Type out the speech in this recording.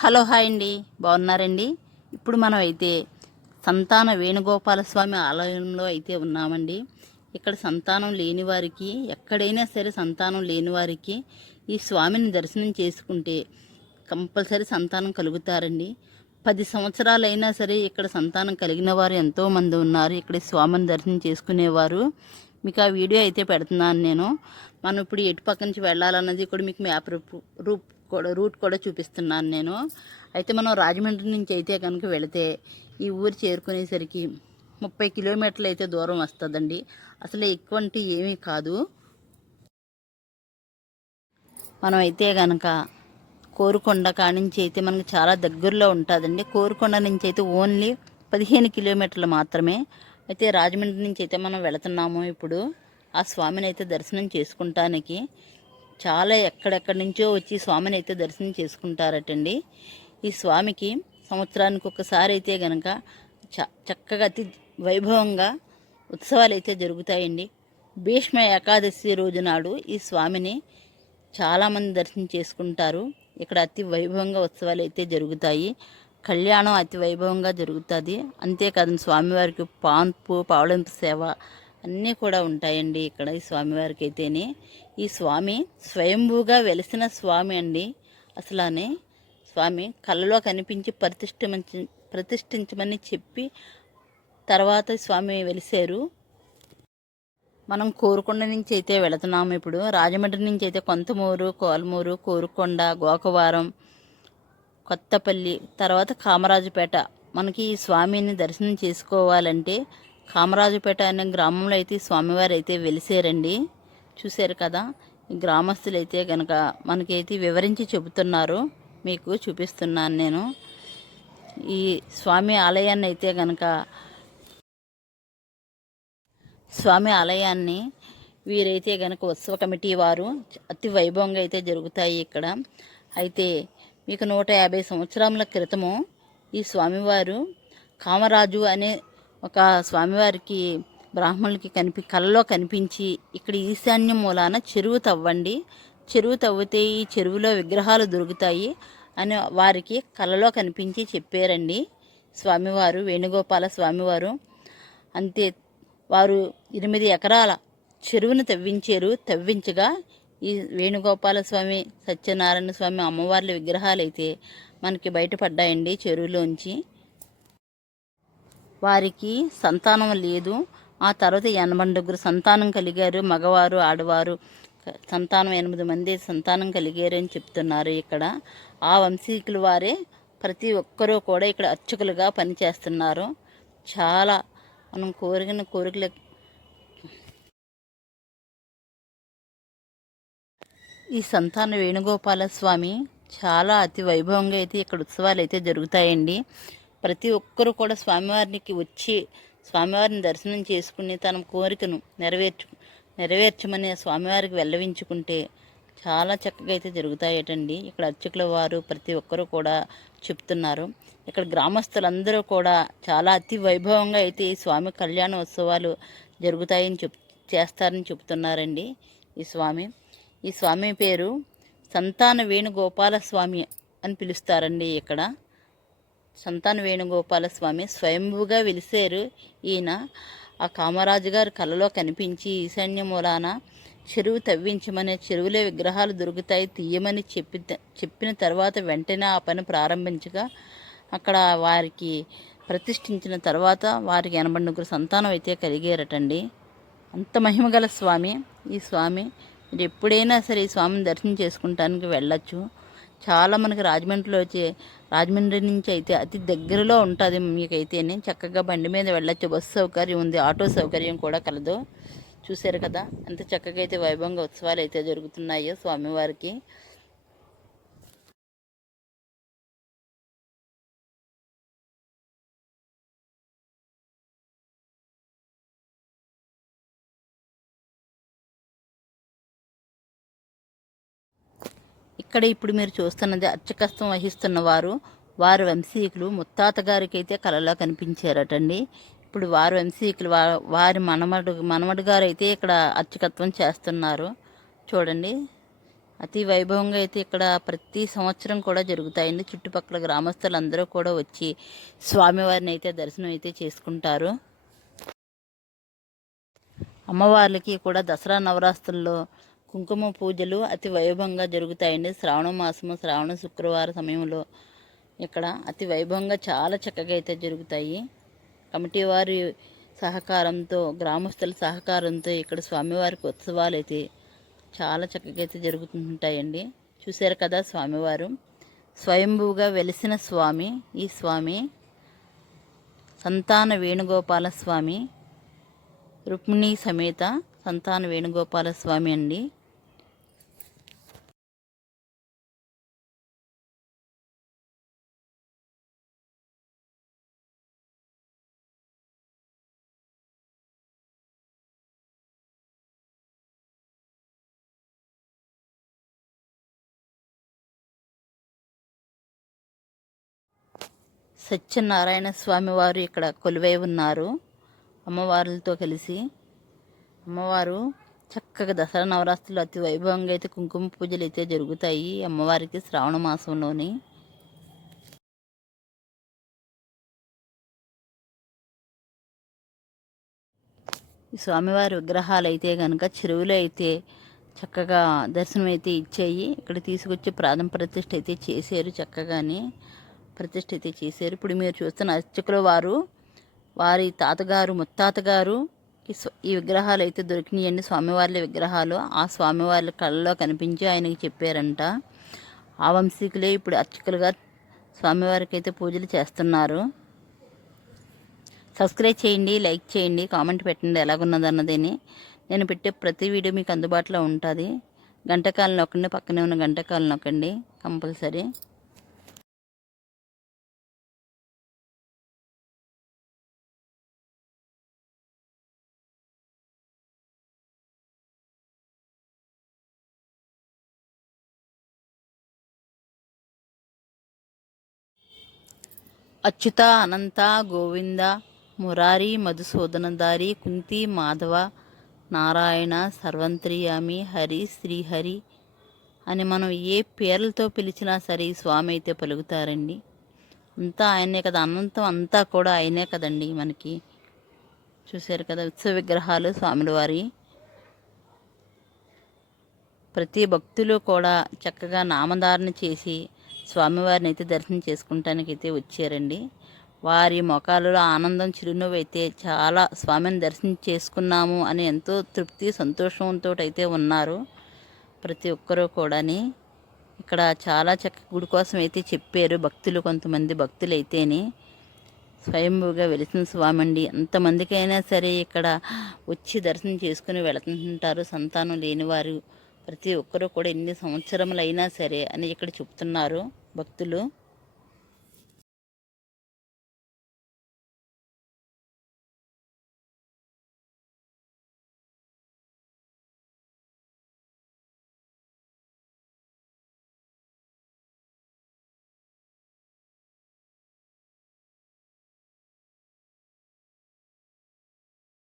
Hello hi అండి. బాగున్నారండి? ఇప్పుడు మనం అయితే సంతాన వేణుగోపాల స్వామి ఆలయంలో అయితే ఉన్నామండి. ఇక్కడ సంతానం లేని వారికి ఎక్కడైనా సరే సంతానం లేని వారికి ఈ స్వామిని దర్శనం చేసుకుంటే కంపల్సరీ సంతానం కలుగుతారండి. పది సంవత్సరాలైనా సరే ఇక్కడ సంతానం కలిగిన వారు ఎంతోమంది ఉన్నారు. ఇక్కడ స్వామిని దర్శనం చేసుకునేవారు. మీకు ఆ వీడియో అయితే పెడుతున్నాను నేను. మనం ఇప్పుడు ఎటు పక్క నుంచి వెళ్ళాలన్నది కూడా మీకు మ్యాప్ రూప్ రూప్ కూడా రూట్ కూడా చూపిస్తున్నాను నేను. అయితే మనం రాజమండ్రి నుంచి అయితే కనుక వెళితే ఈ ఊరు చేరుకునేసరికి ముప్పై కిలోమీటర్లు అయితే దూరం వస్తుందండి. అసలు ఎక్కువ అంటే ఏమీ కాదు. మనం అయితే కనుక కోరుకొండ కానించి అయితే మనకు చాలా దగ్గరలో ఉంటుందండి. కోరుకొండ నుంచి అయితే ఓన్లీ పదిహేను కిలోమీటర్లు మాత్రమే. అయితే రాజమండ్రి నుంచి అయితే మనం వెళుతున్నాము ఇప్పుడు. ఆ స్వామిని అయితే దర్శనం చేసుకుంటానికి. చాలా ఎక్కడెక్కడి నుంచో వచ్చి స్వామిని అయితే దర్శనం చేసుకుంటారటండి. ఈ స్వామికి సంవత్సరానికి ఒకసారి అయితే గనక చ చక్కగా అతి వైభవంగా ఉత్సవాలు అయితే జరుగుతాయండి. భీష్మ ఏకాదశి రోజు నాడు ఈ స్వామిని చాలామంది దర్శనం చేసుకుంటారు. ఇక్కడ అతి వైభవంగా ఉత్సవాలు అయితే జరుగుతాయి. కళ్యాణం అతి వైభవంగా జరుగుతుంది. అంతేకాదు స్వామివారికి పాన్పు పావళింపు సేవ అన్నీ కూడా ఉంటాయండి ఇక్కడ ఈ స్వామివారికి అయితేనే ఈ స్వామి స్వయంభూగా వెలిసిన స్వామి అండి. అసలానే స్వామి కళ్ళలో కనిపించి ప్రతిష్ఠించి ప్రతిష్ఠించమని చెప్పి తర్వాత స్వామి వెలిసారు మనం కోరుకొండ నుంచి అయితే వెళుతున్నాము ఇప్పుడు. రాజమండ్రి నుంచి అయితే కొంతమూరు కోలమూరు కోరుకొండ గోకవరం కొత్తపల్లి తర్వాత కామరాజుపేట. మనకి ఈ స్వామిని దర్శనం చేసుకోవాలంటే కామరాజుపేట అనే గ్రామంలో అయితే స్వామివారు అయితే వెలిసారండి. చూశారు కదా? గ్రామస్తులు అయితే కనుక మనకైతే వివరించి చెబుతున్నారు. మీకు చూపిస్తున్నాను నేను. ఈ స్వామి ఆలయాన్ని అయితే కనుక స్వామి ఆలయాన్ని వీరైతే గనక ఉత్సవ కమిటీ వారు అతి వైభవంగా అయితే జరుగుతాయి ఇక్కడ. అయితే మీకు నూట యాభై సంవత్సరాల క్రితము ఈ స్వామివారు కామరాజు అనే ఒక స్వామివారికి బ్రాహ్మణులకి కనిపి కళ్ళలో కనిపించి ఇక్కడ ఈశాన్యం మూలాన చెరువు తవ్వండి. చెరువు తవ్వితే ఈ చెరువులో విగ్రహాలు దొరుకుతాయి అని వారికి కళ్ళలో కనిపించి చెప్పారండి స్వామివారు వేణుగోపాల స్వామివారు. అంతే వారు ఎనిమిది ఎకరాల చెరువును తవ్వించారు. తవ్వించగా ఈ వేణుగోపాల స్వామి సత్యనారాయణ స్వామి అమ్మవార్ల విగ్రహాలు అయితే మనకి బయటపడ్డాయండి చెరువులోంచి. వారికి సంతానం లేదు. ఆ తర్వాత ఎనభండుగురు సంతానం కలిగారు. మగవారు ఆడవారు సంతానం ఎనిమిది మంది సంతానం కలిగారు అని చెప్తున్నారు ఇక్కడ. ఆ వంశీకులు వారే ప్రతి ఒక్కరూ కూడా ఇక్కడ అర్చకులుగా పనిచేస్తున్నారు. చాలా మనం కోరిన కోరికలు ఈ సంతాన వేణుగోపాల స్వామి చాలా అతి వైభవంగా అయితే ఇక్కడ ఉత్సవాలు అయితే జరుగుతాయండి. ప్రతి ఒక్కరూ కూడా స్వామివారికి వచ్చి స్వామివారిని దర్శనం చేసుకుని తన కోరికను నెరవేర్చు నెరవేర్చమని స్వామివారికి వెళ్ళవించుకుంటే చాలా చక్కగా అయితే జరుగుతాయటండి. ఇక్కడ అర్చకుల వారు ప్రతి ఒక్కరూ కూడా చెప్తున్నారు. ఇక్కడ గ్రామస్తులందరూ కూడా చాలా అతి వైభవంగా అయితే ఈ స్వామి కళ్యాణ ఉత్సవాలు జరుగుతాయని చెప్ చేస్తారని చెప్తున్నారండి ఈ స్వామి. ఈ స్వామి పేరు సంతాన వేణుగోపాల స్వామి అని పిలుస్తారండి ఇక్కడ. సంతాన వేణుగోపాల స్వామి స్వయంభుగా వెలిసారు ఈయన. ఆ కామరాజు గారు కలలో కనిపించి ఈశాన్య మూలాన చెరువు తవ్వించమని చెరువులే విగ్రహాలు దొరుకుతాయి తీయమని చెప్పి చెప్పిన తర్వాత వెంటనే ఆ పని ప్రారంభించగా అక్కడ వారికి ప్రతిష్ఠించిన తర్వాత వారికి ఎనభై ముగ్గురు సంతానం అయితే కలిగారటండి. అంత మహిమగల స్వామి. ఈ స్వామి మీరు ఎప్పుడైనా సరే ఈ స్వామిని దర్శనం చేసుకుంటానికి వెళ్ళొచ్చు. చాలా మనకి రాజమండ్రిలో వచ్చే రాజమండ్రి నుంచి అయితే అతి దగ్గరలో ఉంటుంది మీకైతేనే. చక్కగా బండి మీద వెళ్ళొచ్చు. బస్సు సౌకర్యం ఉంది ఆటో సౌకర్యం కూడా కలదు. చూశారు కదా ఎంత చక్కగా అయితే వైభవంగా ఉత్సవాలు అయితే జరుగుతున్నాయో స్వామివారికి. ఇక్కడ ఇప్పుడు మీరు చూస్తున్నది అర్చకత్వం వహిస్తున్న వారు వారు వంశీకులు ముత్తాత గారికి అయితే కళలో కనిపించారటండి. ఇప్పుడు వారు వంశీకులు వారి మనమడు మనమడు గారు అయితే ఇక్కడ అర్చకత్వం చేస్తున్నారు. చూడండి. అతి వైభవంగా అయితే ఇక్కడ ప్రతి సంవత్సరం కూడా జరుగుతాయండి. చుట్టుపక్కల గ్రామస్తులు అందరూ కూడా వచ్చి స్వామివారిని అయితే దర్శనం అయితే చేసుకుంటారు. అమ్మవార్లకి కూడా దసరా నవరాత్రుల్లో కుంకుమ పూజలు అతి వైభవంగా జరుగుతాయండి. శ్రావణ మాసము శ్రావణ శుక్రవారం సమయంలో ఇక్కడ అతి వైభవంగా చాలా చక్కగా అయితే జరుగుతాయి. కమిటీ వారి సహకారంతో గ్రామస్తుల సహకారంతో ఇక్కడ స్వామివారికి ఉత్సవాలు అయితే చాలా చక్కగా అయితే జరుగుతుంటాయండి. చూశారు కదా స్వామివారు? స్వయంభూగా వెలిసిన స్వామి ఈ స్వామి సంతాన వేణుగోపాల స్వామి రుక్మిణి సమేత సంతాన వేణుగోపాల స్వామి అండి. సత్యనారాయణ స్వామి వారు ఇక్కడ కొలువై ఉన్నారు. అమ్మవార్లతో కలిసి అమ్మవారు చక్కగా దసరా నవరాత్రులు అతి వైభవంగా అయితే కుంకుమ పూజలు అయితే జరుగుతాయి అమ్మవారికి శ్రావణ మాసంలోని. ఈ స్వామివారి విగ్రహాలు అయితే కనుక చెరువులో అయితే చక్కగా దర్శనం అయితే ఇచ్చాయి. ఇక్కడ తీసుకొచ్చి ప్రాణం ప్రతిష్ఠ అయితే చేశారు చక్కగానే. ప్రతిష్ఠ అయితే చేశారు. ఇప్పుడు మీరు చూస్తున్న అర్చకుల వారు వారి తాతగారు ముత్తాతగారు ఈ ఈ విగ్రహాలు అయితే దొరికినాయండి. స్వామివార్ల విగ్రహాలు. ఆ స్వామివార్ల కళ్ళలో కనిపించి ఆయనకి చెప్పారంట. ఆ వంశీకులే ఇప్పుడు అర్చకులుగా స్వామివారికి అయితే పూజలు చేస్తున్నారు. సబ్స్క్రైబ్ చేయండి లైక్ చేయండి కామెంట్ పెట్టండి ఎలాగున్నదన్నదని నేను పెట్టే ప్రతి వీడియో మీకు అందుబాటులో ఉంటుంది. గంటకాలం నొక్కండి పక్కనే ఉన్న గంటకాలం నొక్కండి. కంపల్సరీ. అచ్యుత అనంత గోవింద మురారి మధుసూదనధారి కుంతి మాధవ నారాయణ సర్వంత్రియామి హరి శ్రీహరి అని మనం ఏ పేర్లతో పిలిచినా సరే ఈ స్వామి అయితే పలుకుతారండి. అంతా ఆయనే కదా అనంతం అంతా కూడా ఆయనే కదండి మనకి. చూశారు కదా ఉత్సవ విగ్రహాలు స్వాముల వారి ప్రతి భక్తులు కూడా చక్కగా నామధారణ చేసి స్వామివారిని అయితే దర్శనం చేసుకుంటానికి అయితే వచ్చారండి. వారి ముఖాలలో ఆనందం చిరునవ్వు అయితే చాలా స్వామిని దర్శనం చేసుకున్నాము అని ఎంతో తృప్తి సంతోషంతో అయితే ఉన్నారు ప్రతి ఒక్కరూ కూడాని. ఇక్కడ చాలా చక్క గుడి కోసం అయితే చెప్పారు భక్తులు కొంతమంది భక్తులు అయితేనే స్వయంభూగా వెలిసిన స్వామి అండి ఎంతమందికైనా సరే ఇక్కడ వచ్చి దర్శనం చేసుకుని వెళుతుంటారు సంతానం లేనివారు ప్రతి ఒక్కరూ కూడా ఎన్ని సంవత్సరములైనా సరే అని ఇక్కడ చెప్తున్నారు భక్తులు.